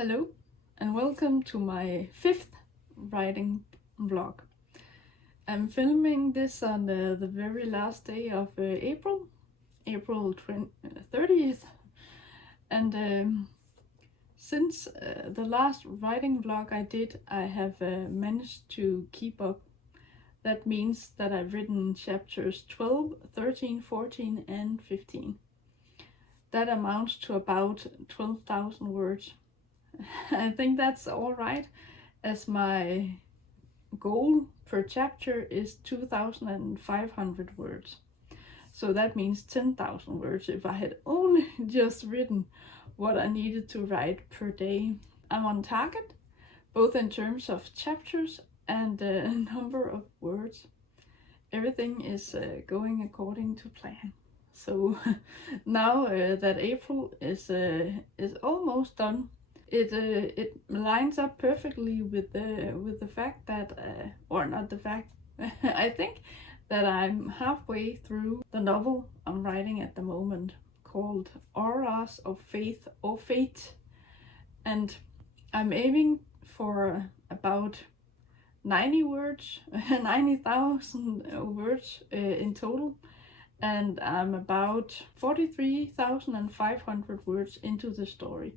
Hello and welcome to my 5th writing vlog. I'm filming this on the very last day of April 30th, and since the last writing vlog I did, I have managed to keep up. That means that I've written chapters 12, 13, 14 and 15. That amounts to about 12,000 words. I think that's all right, as my goal per chapter is 2,500 words. So that means 10,000 words if I had only just written what I needed to write per day. I'm on target, both in terms of chapters and number of words. Everything is going according to plan. So now that April is almost done, it lines up perfectly with the fact that, or not the fact, I think that I'm halfway through the novel I'm writing at the moment, called Auras of Faith or Fate, and I'm aiming for about 90 words, 90,000 words in total, and I'm about 43,500 words into the story.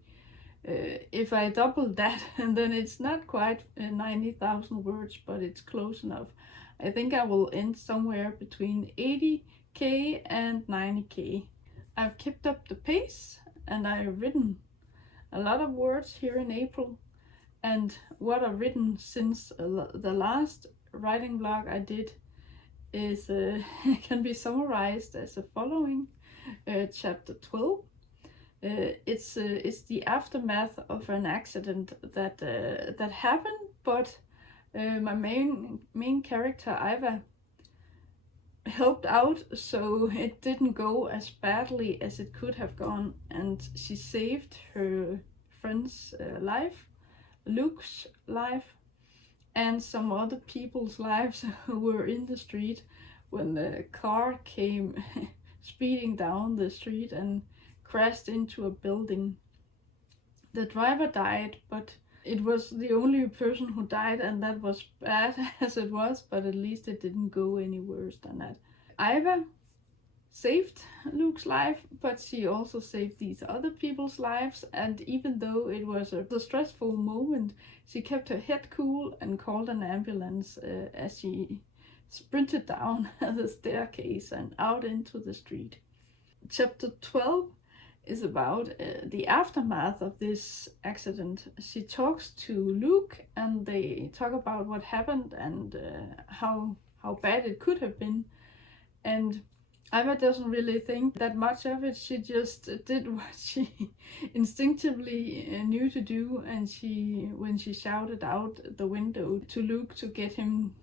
If I double that, and then it's not quite 90,000 words, but it's close enough. I think I will end somewhere between 80k and 90k. I've kept up the pace and I've written a lot of words here in April, and what I've written since the last writing vlog I did is can be summarized as the following. Chapter 12. It's the aftermath of an accident that happened, but my main character Iva helped out, so it didn't go as badly as it could have gone, and she saved her friend's life, Luke's life, and some other people's lives who were in the street when the car came speeding down the street and crashed into a building. The driver died, but it was the only person who died, and that was bad as it was, but at least it didn't go any worse than that. Iva saved Luke's life, but she also saved these other people's lives, and even though it was a stressful moment, she kept her head cool and called an ambulance as she sprinted down the staircase and out into the street. Chapter 12 is about the aftermath of this accident. She talks to Luke and they talk about what happened and how bad it could have been. And Iva doesn't really think that much of it. She just did what she instinctively knew to do, and when she shouted out the window to Luke to get him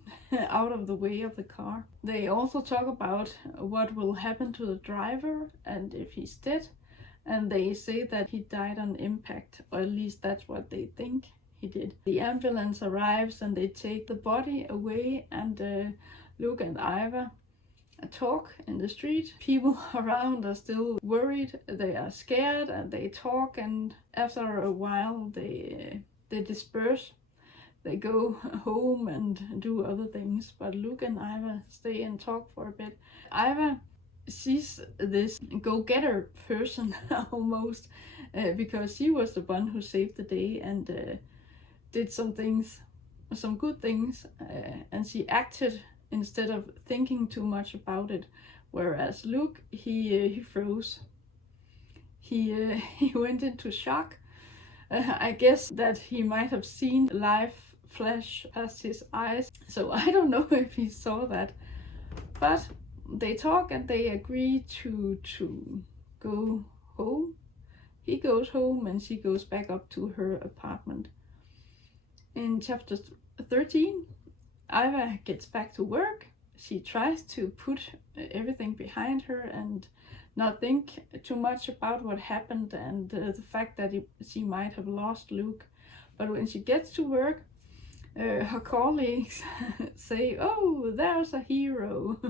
out of the way of the car. They also talk about what will happen to the driver and if he's dead. And they say that he died on impact, or at least that's what they think he did. The ambulance arrives and they take the body away, and Luke and Iva talk in the street. People around are still worried, they are scared, and they talk, and after a while they disperse. They go home and do other things, but Luke and Iva stay and talk for a bit. Iva, she's this go-getter person almost, because she was the one who saved the day and did some good things, and she acted instead of thinking too much about it, whereas Luke, he froze. He went into shock. I guess that he might have seen life flash past his eyes, so I don't know if he saw that, but they talk and they agree to go home. He goes home and she goes back up to her apartment. In chapter 13, Iva gets back to work. She tries to put everything behind her and not think too much about what happened and the fact that she might have lost Luke. But when she gets to work, her colleagues say, "Oh, there's a hero.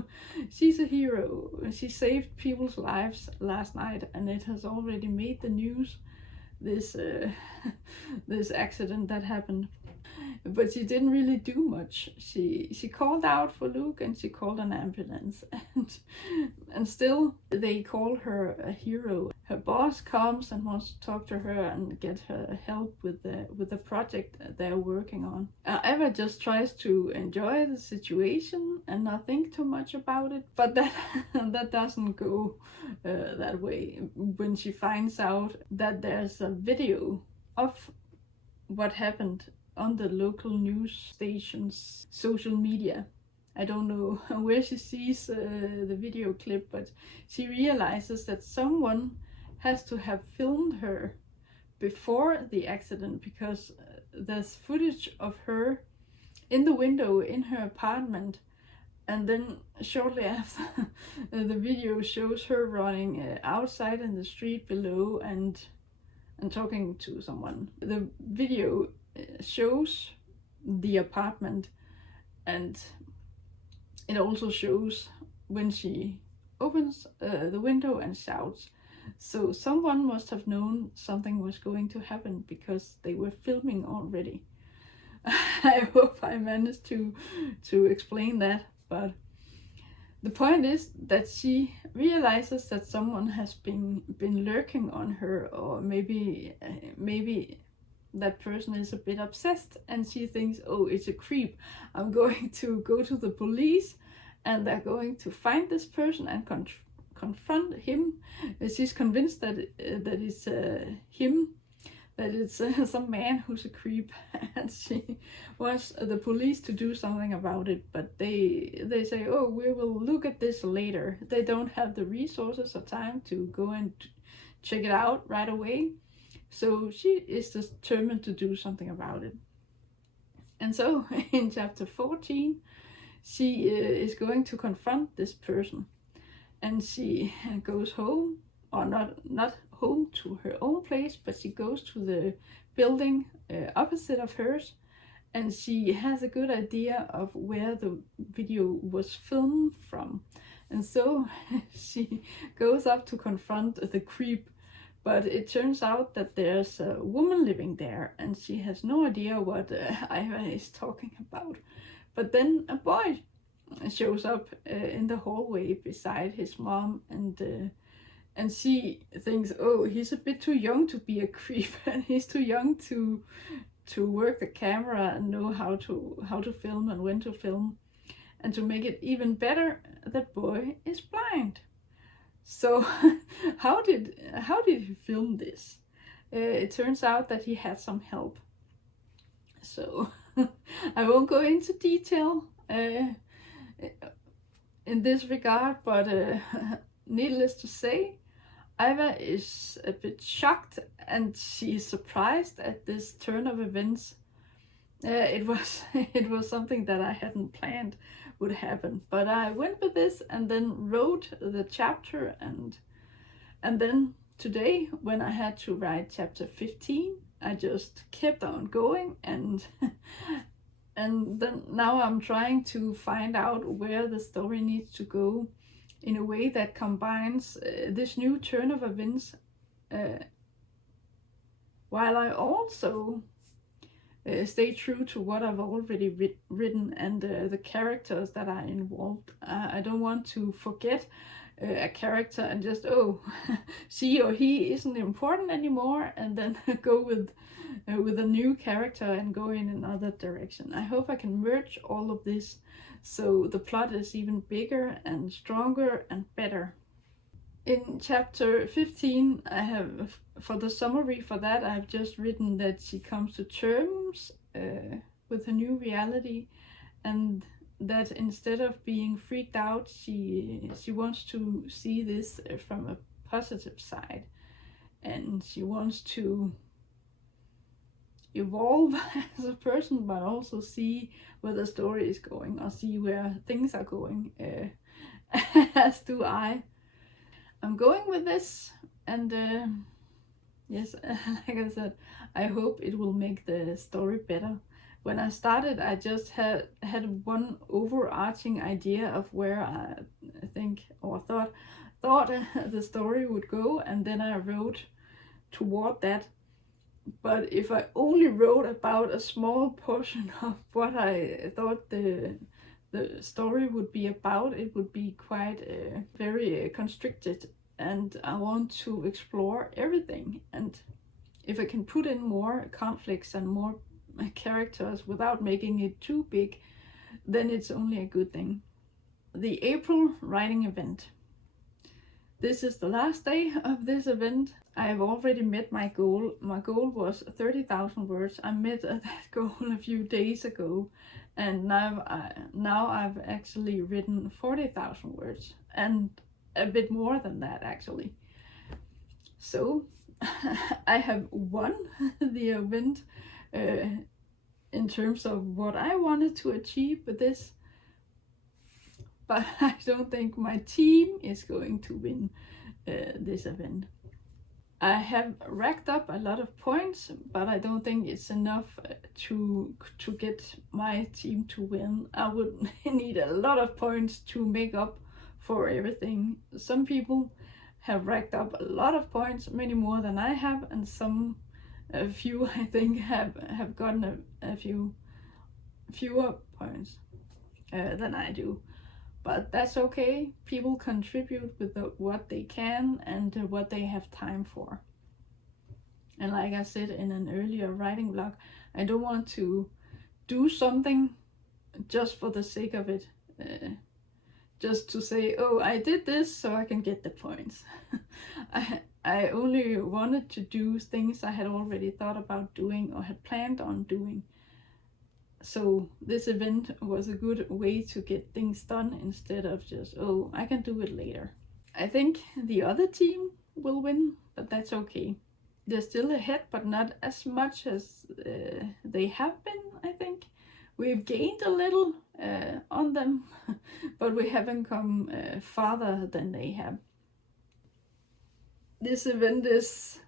She's a hero. She saved people's lives last night," and it has already made the news this this accident that happened. But she didn't really do much. She called out for Luke, and she called an ambulance, and still they call her a hero. Her boss comes and wants to talk to her and get her help with the project they're working on. Eva just tries to enjoy the situation and not think too much about it, but that doesn't go that way when she finds out that there's a video of what happened on the local news station's social media. I don't know where she sees the video clip, but she realizes that someone has to have filmed her before the accident, because there's footage of her in the window in her apartment, and then shortly after the video shows her running outside in the street below and talking to someone. The video shows the apartment, and it also shows when she opens the window and shouts. So someone must have known something was going to happen, because they were filming already. I hope I managed to explain that, but the point is that she realizes that someone has been lurking on her, or maybe that person is a bit obsessed, and she thinks, oh, it's a creep. I'm going to go to the police, and they're going to find this person and confront him. She's convinced that it's him, that it's some man who's a creep, and she wants the police to do something about it, but they say, oh, we will look at this later. They don't have the resources or time to go and check it out right away. So she is determined to do something about it. And so in chapter 14, she is going to confront this person, and she goes home, or not home to her own place, but she goes to the building opposite of hers, and she has a good idea of where the video was filmed from. And so she goes up to confront the creep, but it turns out that there's a woman living there, and she has no idea what Iva is talking about. But then a boy shows up in the hallway beside his mom, and she thinks, oh, he's a bit too young to be a creep, and he's too young to work the camera and know how to film and when to film. And to make it even better, that boy is blind. So how did he film this? It turns out that he had some help. So I won't go into detail in this regard, but needless to say, Iva is a bit shocked, and she is surprised at this turn of events. It was something that I hadn't planned would happen, but I went with this and then wrote the chapter, and then today, when I had to write chapter 15, I just kept on going, and then now I'm trying to find out where the story needs to go in a way that combines this new turn of events, while I also stay true to what I've already written and the characters that are involved. I don't want to forget a character and just, oh, she or he isn't important anymore, and then go with a new character and go in another direction. I hope I can merge all of this so the plot is even bigger and stronger and better. In chapter 15, I have, for the summary for that, I've just written that she comes to terms with her new reality, and that instead of being freaked out, she wants to see this from a positive side, and she wants to evolve as a person, but also see where the story is going, or see where things are going, as do I. I'm going with this, and yes, like I said, I hope it will make the story better. When I started, I just had one overarching idea of where I think or thought the story would go, and then I wrote toward that. But if I only wrote about a small portion of what I thought the story would be about, it would be quite very constricted, and I want to explore everything. And if I can put in more conflicts and more characters without making it too big, then it's only a good thing. The April writing event. This is the last day of this event. I have already met my goal. My goal was 30,000 words. I met that goal a few days ago, and now I've actually written 40,000 words, and a bit more than that actually. So I have won the event in terms of what I wanted to achieve with this, but I don't think my team is going to win this event. I have racked up a lot of points, but I don't think it's enough to get my team to win. I would need a lot of points to make up for everything. Some people have racked up a lot of points, many more than I have, and a few I think have gotten a few fewer points than I do. But that's okay. People contribute with what they can and what they have time for. And like I said in an earlier writing blog, I don't want to do something just for the sake of it. Just to say, oh, I did this so I can get the points. I only wanted to do things I had already thought about doing or had planned on doing. So this event was a good way to get things done instead of just, oh, I can do it later. I think the other team will win, but that's okay. They're still ahead, but not as much as they have been, I think. We've gained a little on them, but we haven't come farther than they have. This event is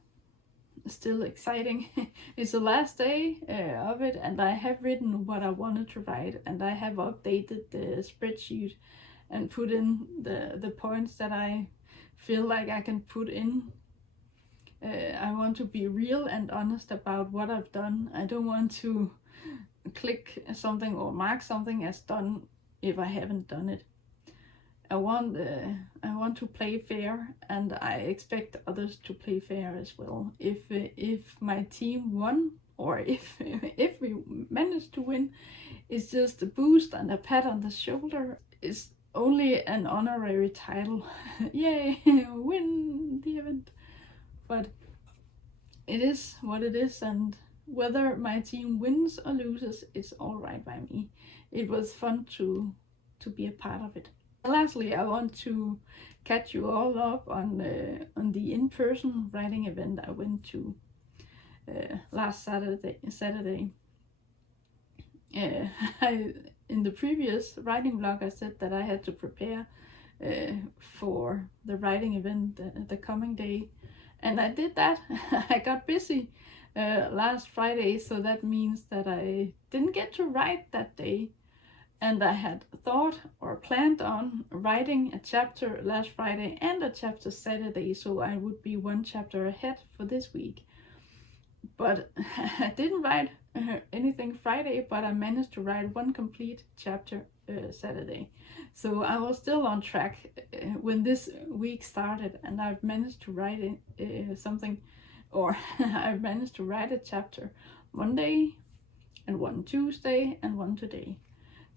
still exciting. It's the last day of it, and I have written what I wanted to write, and I have updated the spreadsheet and put in the points that I feel like I can put in. I want to be real and honest about what I've done. I don't want to click something or mark something as done if I haven't done it. I want to play fair, and I expect others to play fair as well. If my team won, or if we managed to win, it's just a boost and a pat on the shoulder. It's only an honorary title. Yay, win the event. But it is what it is, and whether my team wins or loses, it's all right by me. It was fun to be a part of it. Lastly, I want to catch you all up on the in-person writing event I went to last Saturday. In the previous writing blog, I said that I had to prepare for the writing event the coming day, and I did that. I got busy last Friday, so that means that I didn't get to write that day. And I had thought or planned on writing a chapter last Friday and a chapter Saturday, so I would be one chapter ahead for this week. But I didn't write anything Friday, but I managed to write one complete chapter Saturday. So I was still on track when this week started, and I've managed to write something, or I've managed to write a chapter Monday, and one Tuesday, and one today.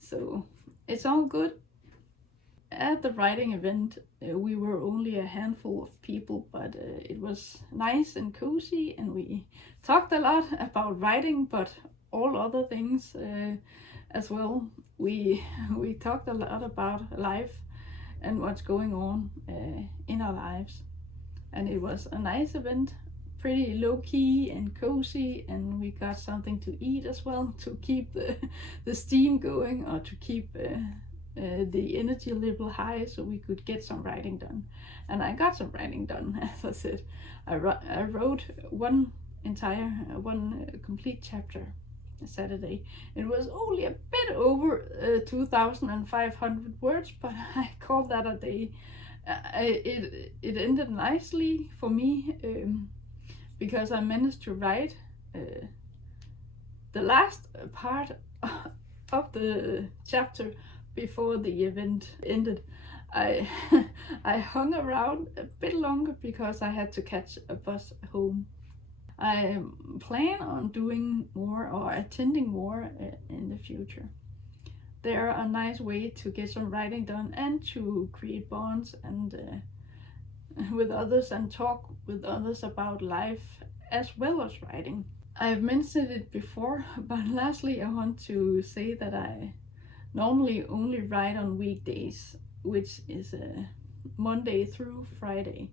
So it's all good. At the writing event, we were only a handful of people, but it was nice and cozy, and we talked a lot about writing, but all other things as well. We talked a lot about life and what's going on in our lives, and it was a nice event. Pretty low-key and cozy, and we got something to eat as well to keep the steam going, or to keep the energy level high, so we could get some writing done. And I got some writing done, as I said. I wrote one complete chapter Saturday. It was only a bit over 2,500 words, but I called that a day. It ended nicely for me, because I managed to write the last part of the chapter before the event ended, I I hung around a bit longer because I had to catch a bus home. I plan on doing more or attending more in the future. They're a nice way to get some writing done and to create bonds and with others and talk with others about life as well as writing. I've mentioned it before, but lastly I want to say that I normally only write on weekdays, which is Monday through Friday.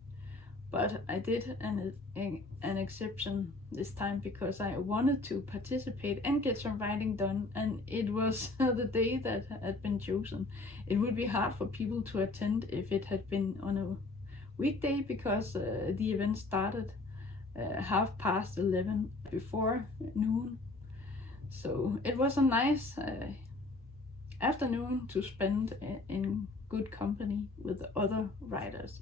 But I did an exception this time because I wanted to participate and get some writing done, and it was the day that had been chosen. It would be hard for people to attend if it had been on a weekday because the event started 11:30 before noon. So it was a nice afternoon to spend in good company with other writers.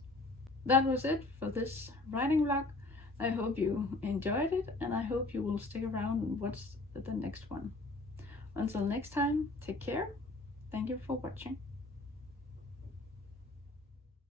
That was it for this writing vlog. I hope you enjoyed it, and I hope you will stick around and watch the next one. Until next time, take care. Thank you for watching.